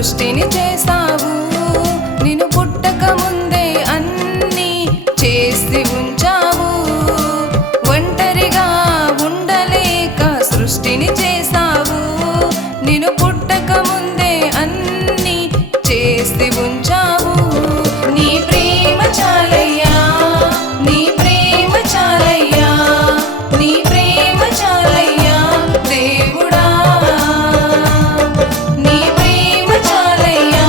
సృష్టిని చేసావు. నిన్ను పుట్టక ముందే అన్నీ చేసి ఉంచావు. ఒంటరిగా ఉండలేక సృష్టిని చేసావు. నిన్ను పుట్టక ముందే అన్నీ చేసి ఉంచావు. నీ ప్రేమ చాలయ్యా, నీ ప్రేమ చాలయ్యా, నీ ప్రేమ చాలయ్యా దేవుడా. నీ ప్రేమ చాలయ్యా,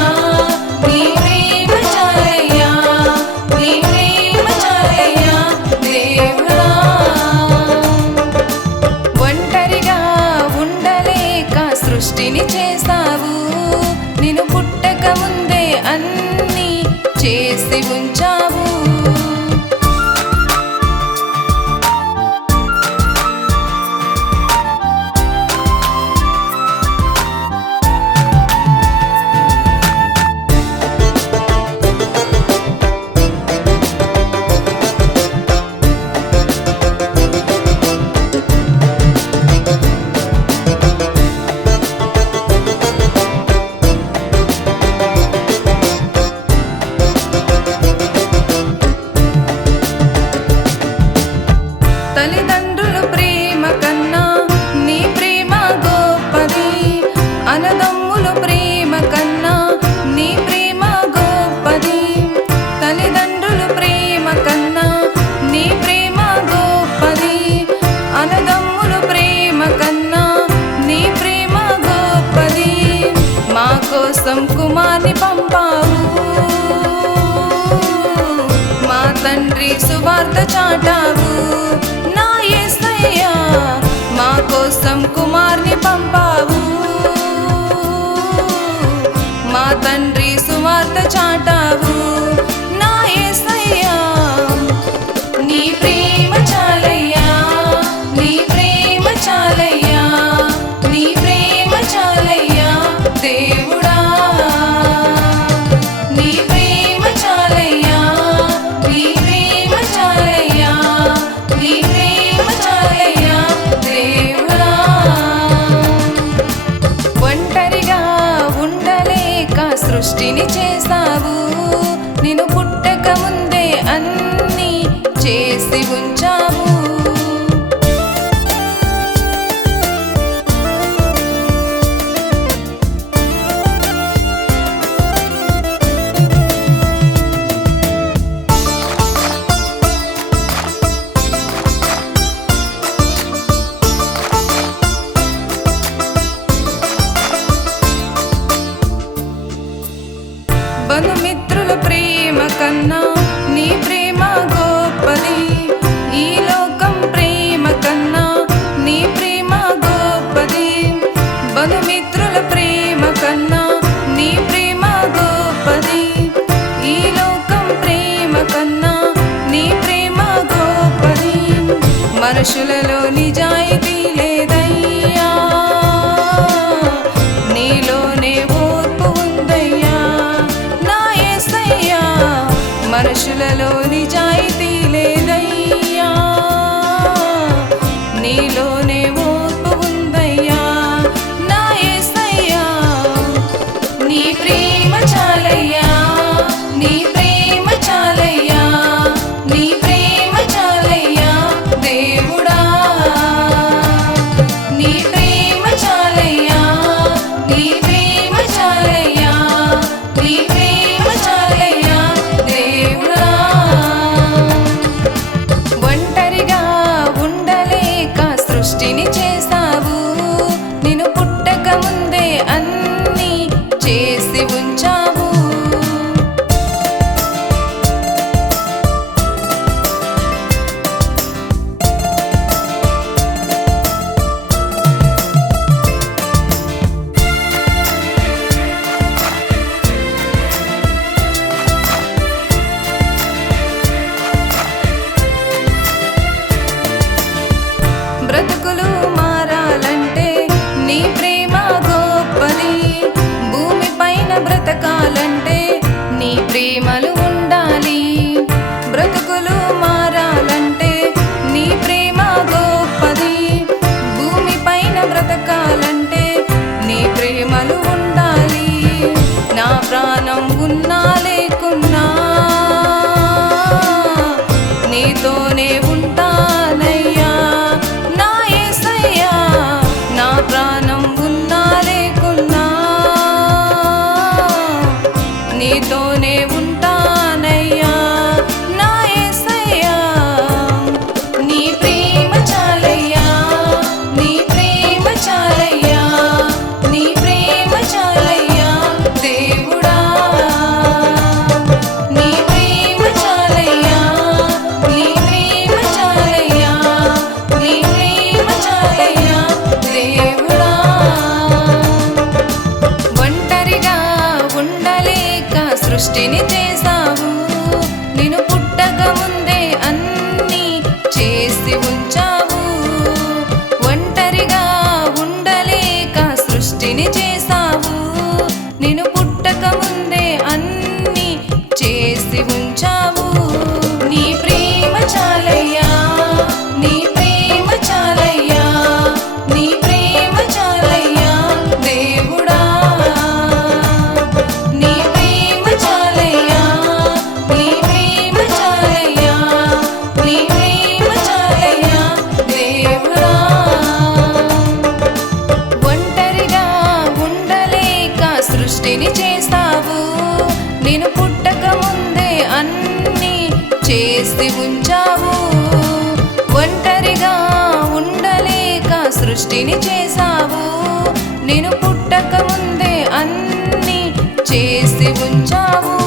నీ ప్రేమ చాలయ్యా, నీ ప్రేమ చాలయ్యా దేవుడా. ఒంటరిగా ఉండలేక సృష్టిని చేసావు. నిన్ను పుట్టక ముందే అన్నీ చేసి ఉంచావు. తల్లిదండ్రుల ప్రేమ కన్నా నీ ప్రేమ గొప్పది. అన్నదమ్ముల ప్రేమ కన్నా నీ ప్రేమ గొప్పది. తల్లిదండ్రుల ప్రేమ కన్నా నీ ప్రేమ గొప్పది. అన్నదమ్ముల ప్రేమ కన్నా నీ ప్రేమ గొప్పది. మా కోసం కుమార్ని పంపావు. మా తండ్రి సువార్త చాటావు. నా యేసయ్యా మా కోసం కుమార్ని పంపావు. మా తండ్రి సువార్త చాటావు. నా యేసయ్యా నీ ప్రేమ చాలయ్యా, నీ ప్రేమ చాలయ్యా, నీ ప్రేమ చాలయ్యా దేవుడా. నీ ప్రేమ చాలయ్యా, నీ ప్రేమ చాలయ్యా, నీ ప్రేమ చాలయ్యా దేవుడా. ఒంటరిగా ఉండలేక సృష్టిని చేసావు. నిన్ను పుట్టక ముందే అన్నీ చేసి ఉంచావు. బంధుమిత్రుల ప్రేమ కన్నా నీ ప్రేమ గొప్పది. ఈ లోకం ప్రేమ కన్నా నీ ప్రేమ గొప్పది. బంధుమిత్రుల ప్రేమ కన్నా నీ ప్రేమ గొప్పది. ఈ లోకం ప్రేమ కన్నా నీ ప్రేమ గొప్పది. మనుషులలో నిజాయితీ లేదయ్యా, నీలోనే ఓర్పు ఉందయ్యా. నా యేసయ్యా మనుషులలో నిజాయితీ లేదయ్యా, నీలోనే ఓర్పు ఉందయ్యా. నా యేసయ్యా నీ ప్రేమ చాలయ్యా, నీ ప్రేమ చాలయ్యా, నీ ప్రేమ చాలయ్యా దేవుడా. చేసి ఉంచావు. ఒంటరిగా ఉండలేక సృష్టిని చేసావు. నేను పుట్టక ముందే అన్ని చేసి ఉంచావు.